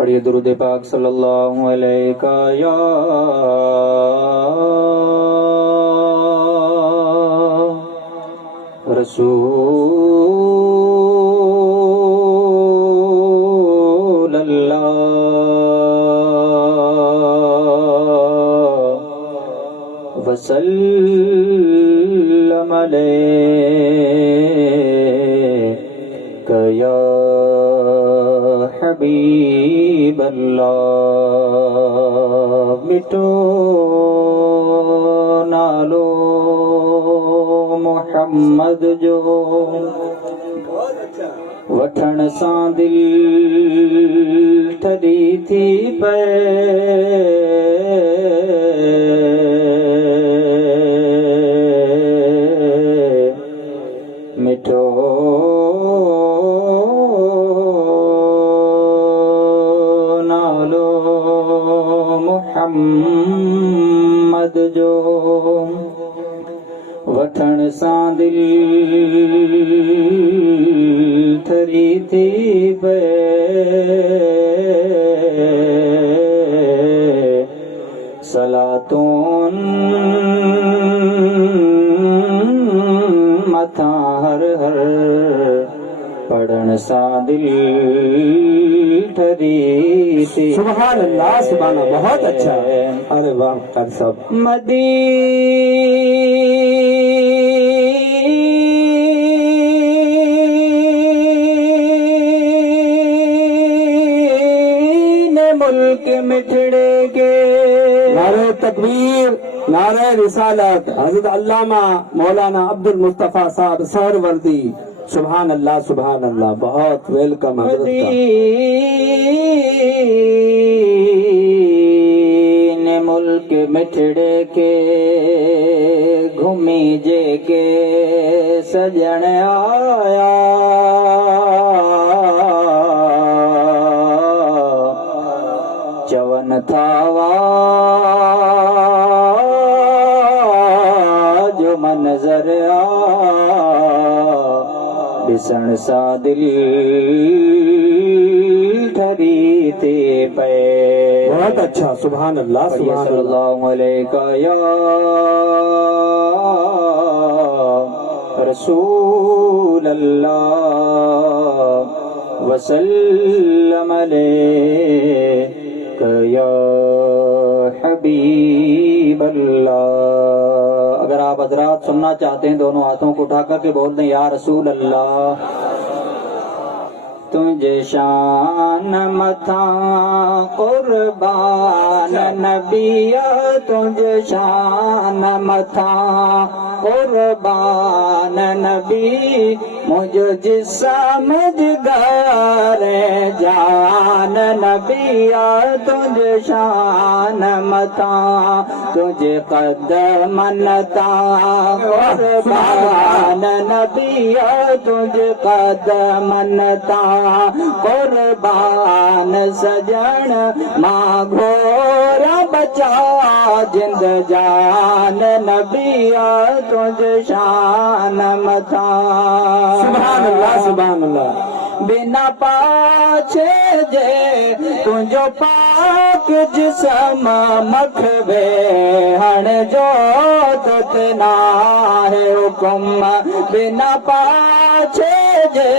पढ़िए दुरूद पाक सल्लल्लाहु अलैहि या रसूल अल्लाह वसल्लम अलैका या हबीब अल्लाह। मिटो नालो मोहम्मद जो वठण सां दिल ठरी थी पे, मिठो नालो मोहम्मद जो वठण सां दिल ठरी थी पे, सलातून मथा हर हर पढ़ण सां दिल ठरी थी। सुभान अल्लाह, सुभान अल्लाह, बहुत अच्छा। अरे वाह कारी साहब। मदीने मुल्क मिठड़े के नारे तकबीर, नारे रिसालत, हज़रत अल्लामा मौलाना अब्दुल मुस्तफा साहब सहरवर्दी। सुभान अल्लाह, सुभान अल्लाह, बहुत वेलकम हज़रत का। मदीने मुल्क मिठड़े के घूमी जे के सजण आया, चवन थावा जो मंज़र आ, ॾिसण सां दिल ठरी थी पे। बहुत अच्छा, सुभान अल्लाह, सुभान अल्लाह। सल्लल्लाहु अलैका या रसूल अल्लाह वसल्लम अलैका या हबीब अल्लाह। अगर आप हजरात सुनना चाहते हैं दोनों हाथों को उठा करके बोल दें या रसूल अल्लाह। तुझे शान मथा कुर्बान नबिया, तुझे शान मथा कुर्बान नबी, मुझे जिस्म जिगर जान नबिया, तुझे शान मथा तुझे कदमन ता कुर्बान नबिया, तुझे कदमन ता कुर्बान सजन मां घोरा बचा जिंद जान नबिया, तुझे शान मथा। सुभान अल्लाह, सुभान अल्लाह। बिना पाछे जे तुझो पाक जिसम मखबे हण जो तुतना है हुकुम, बिना पाछे जे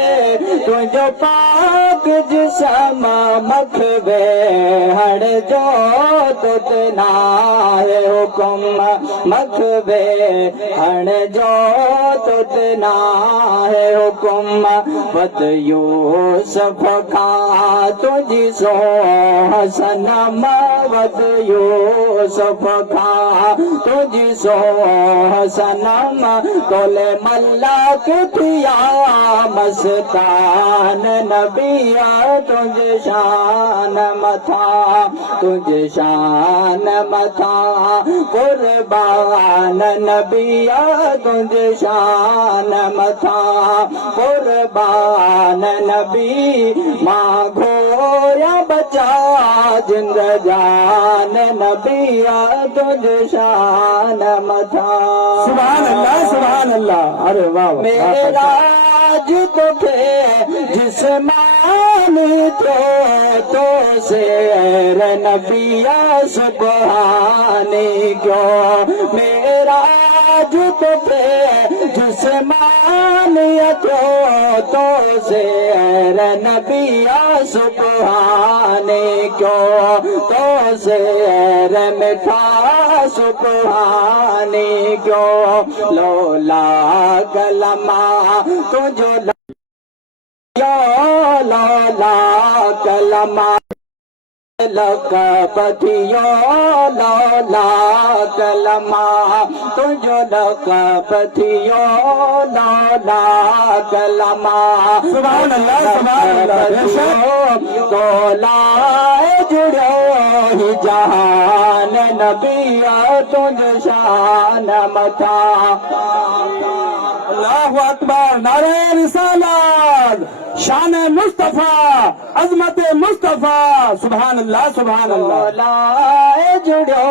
तुझो पाक जिसम मखबे हण जो तुतना है हुकुम, मखबे हण जो तुतना है हुकुम, वत यूसुफ खां तुझी सो सनम, वत यूसुफ खां तुझी सो सनम, तोले मल्ला किथिया मस्तान नबिया, तुझे शान मथा, तुझे शान मथा कुर्बान नबिया, तुझे शान मथा कुर्बान नबी, मां घोया बचा जिंद जान नबिया, तुझे शान मथा। सुभान अल्लाह, सुभान अल्लाह। अरे वाह, मेरा राज तो थे जिसमानी तो तो से रे नबिया सुबहाने क्यों मेरा जुत पे जिस्मान क्यों तो से रे नबिया सुबहाने क्यों तो से रे मिठा सुबहाने क्यों लोला कलमा तुझो लोला कलमा लकपतियो लोला कलमा तुझो लकपतियो लोला कलमा सुभान अल्लाह तो लाए जुड़ो ही जहान नबिया तुझ शान मथा अल्लाहु अकबर नारे रिसालत शान मुस्तफा अजमत मुस्तफा सुभान अल्लाह सुभान अल्लाह लाए जुड़ो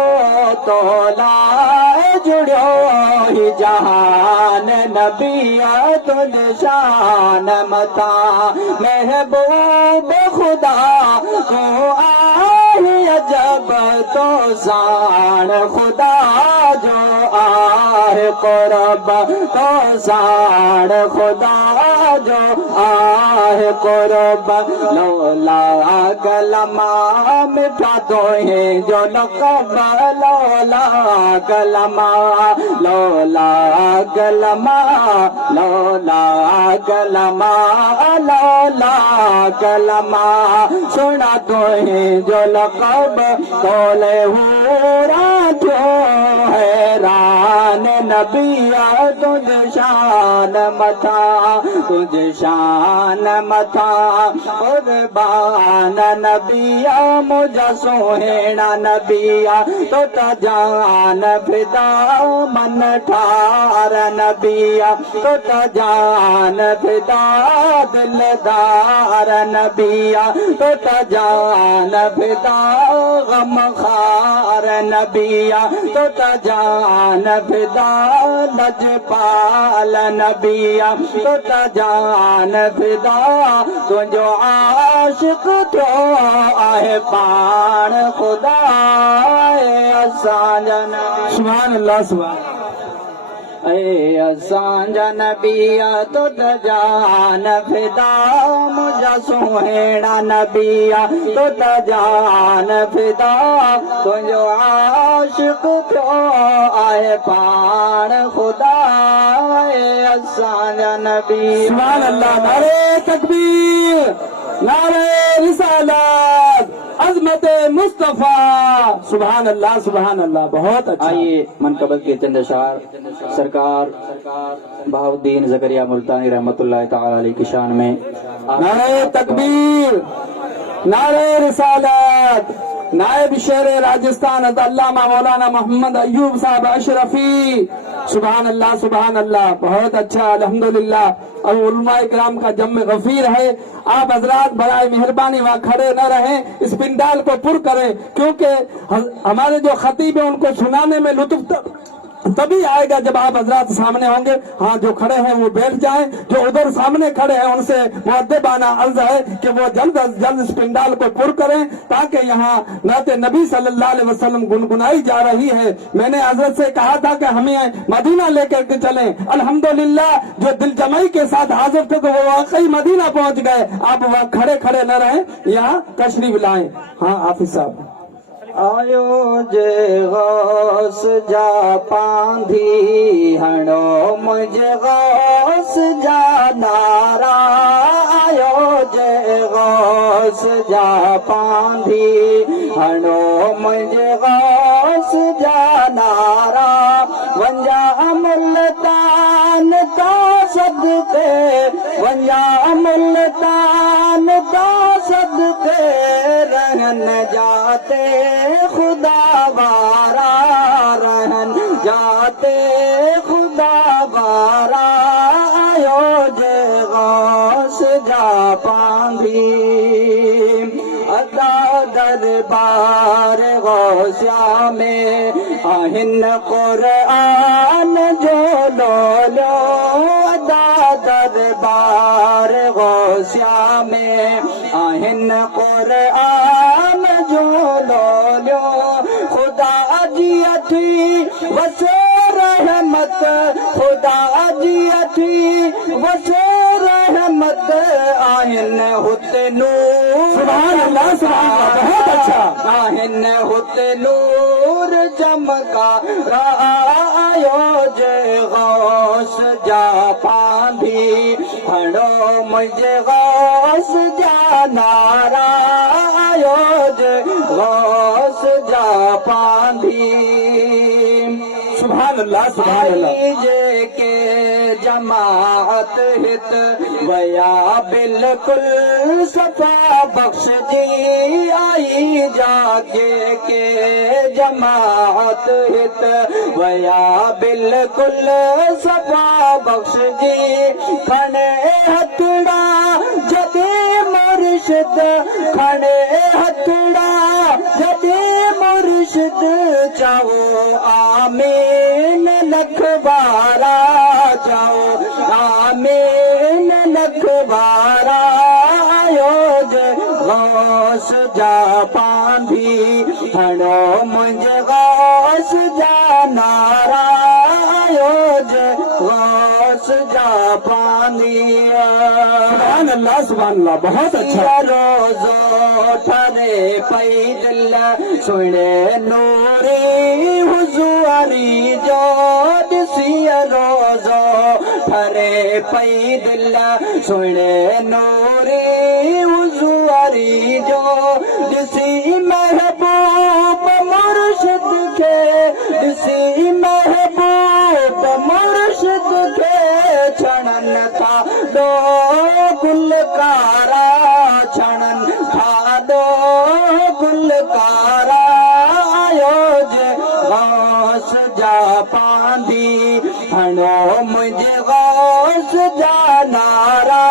तो लाए जुड़ो ही जहान नबिया तुझ शान मता महबूब खुदा तो आए अजब तो शान खुदा जो आए कुरब तो शान खुदा जो आए कुरब लोला कलमा मिठा तो है जो लकब लोला कलमा लोला कलमा लोला कलमा लोला कलमा सुना तो है जो लकब तोले हुरा क्यों हैरान नबिया तुझ शान मथा तुझ शान मथा कुर्बान नबिया मुझा सोहेना नबिया तो जान फिदा मन ठार नबिया तो जान फिदा दिलदार नबिया तो जान फिदा गम खार नबिया तो जान फिदा लजपाल नबिया तो जान फिदा तुझो आशिक थो आहे पाण खुदा असांजन सुभान अल्लाह सुभान ए असांजा नबिया तो जान फिदा मुझा सोहेड़ा नबिया तो जान फिदा तुझो आशिक थो आहे पाण खुदा असांजा नबी सुभान अल्लाह नारे तकबीर नारे रिसालत अजमत मुस्तफा सुभान अल्लाह बहुत अच्छा। आइए मनकबत के चंद अशार सरकार बहाउद्दीन जकरिया मुल्तानी रहमतुल्लाह ताला अलैहि की शान में नारे तकबीर नारे रिसालत नायब शेर राजस्थान अल्लामा मौलाना मोहम्मद अयूब साहब अशरफी सुभान अल्लाह बहुत अच्छा अल्हम्दुलिल्लाह। और उलमाए किराम का जम गफीर है। आप हजरात बराए मेहरबानी वहाँ खड़े न रहें, इस पिंडाल को पुर करें, क्योंकि हमारे जो खतीब है उनको सुनाने में लुत्फ तभी आएगा जब आप हजरात सामने होंगे। हाँ, जो खड़े हैं वो बैठ जाएं, जो उधर सामने खड़े हैं उनसे मुअद्दिबाना अर्ज है कि वो जल्द अज जल्द इस पिंडाल को पुर करें, ताकि यहाँ नाते नबी सल्लल्लाहु अलैहि वसल्लम गुनगुनाई जा रही है। मैंने हजरत से कहा था कि हमें मदीना लेकर के चलें। अल्हम्दुलिल्लाह जो दिल जमाई के साथ हाजिर थे तो वो वाकई मदीना पहुंच गए। आप वहाँ खड़े खड़े न रहें, यहाँ तशरीफ लाएं। हाँ हाफिज साहब। आयो जे गौस जा पांधी हणो मुझे गौस जा नारा। आयो जे गौस जा पांधी हणो मुझे गौस जा नारा। वंजा मुल्तान ता सदके, वंजा मुल्तान ता सदके रहन जाते खुदा वारा, रहन जाते खुदा वारा। आयो जे गौस जा पांधी अदा दरबार गौसिया में आहिन कुरान जो लो। अदा दरबार गौसिया में आहिन कुरान होते नूर सुभान अल्लाह, बहुत अच्छा। हिन होते नूर चमका रायो जे गौस जा पांधी खड़ो मुझे गौस जा नारा आयो जे गौस जा पांधी सुभान अल्लाह, सुभान अल्लाह। आई जे के जमात हित वया बिल्कुल सफा बख्श जी आई जागे के जमात हित वया बिल्कुल सफा बख्श जी खने हथड़ा जदे मुर्शिद खने हथड़ा जदे मुर्शिद चाहो आमीन लख बारा चाहो आमीन लख बारा आयो जे गौस जा पांधी हणो मुंहिंजे गौस जा नारा आयो जे गौस जा पांधी सुभान अल्लाह, सुभान अल्लाह, बहुत अच्छा। रोज़ो ठरे पई दिल सुणे नूरी हुज़ूरी जो ॾिसी रोज़ो ठरे पई दिल सुणे नूरी हुज़ूरी जो ॾिसी महबूब मुर्शिद खे ॾिसी महबूब मुर्शिद खे छणन था दो गुलकारा छणन था दो गुलकारा आयो जे गौस जा पांधी हणो मुंहिंजे गौस जा नारा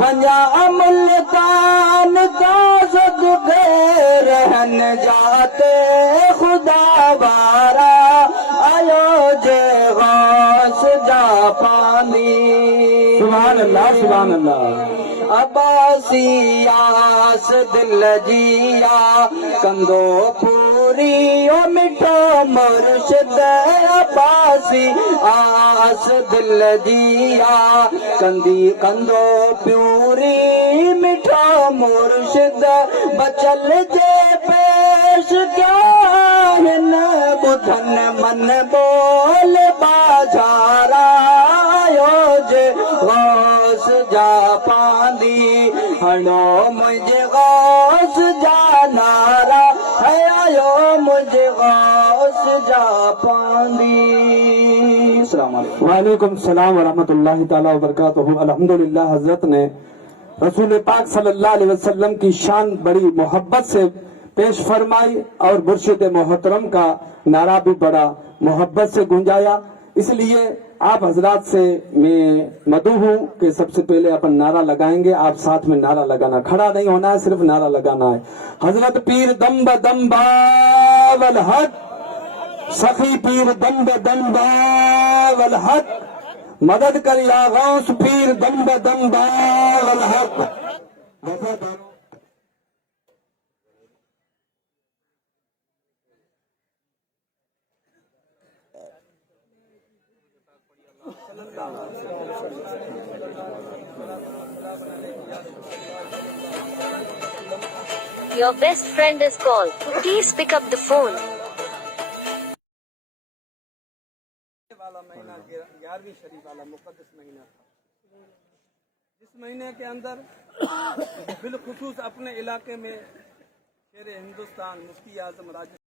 वञा मुल्तान का सदके रहन जाते खुदा वारा आयो जे गौस जा पांधी सुभान अल्लाह, सुभान अल्लाह। अबासियास दिल जिया कंदो पूरी ओ मिठो मुर्शिद अबासी आस दिल जिया कंदो पूरी मिठो मुर्शिद बचल जे पेश क्या हिन ॿुधन मन बोल बाजारा आयो जे गौस जा पांधी हणो मुंहिंजे गौस जा नारा है आयो मुंहिंजे गौस जा पांधी। अस्सलाम वालेकुम। वालेकुम सलाम व रहमतुल्लाहि ताला व बरकातहू। अल्हम्दुलिल्लाह, हजरत ने रसूल पाक सल्लल्लाहु अलैहि वसल्लम की शान बड़ी मोहब्बत से पेश फरमाई और मुर्शिद मोहतरम का नारा भी बड़ा मोहब्बत से गुंजाया। इसलिए आप हजरात से मैं मदऊ हूँ कि सबसे पहले अपन नारा लगाएंगे, आप साथ में नारा लगाना, खड़ा नहीं होना है, सिर्फ नारा लगाना है। हजरत पीर दम बदम बावल हक, सखी पीर दम बदम बावल हक, मदद कर या गौस पीर दम बदम बावल हक। Your best friend is called. Please pick up the phone. वाला महीना 11वीं शरीफ वाला मुकद्दस महीना था, जिस महीने के अंदर बिलखुसूस अपने इलाके में शेर हिंदुस्तान मुफ्ती आजम राजस्थान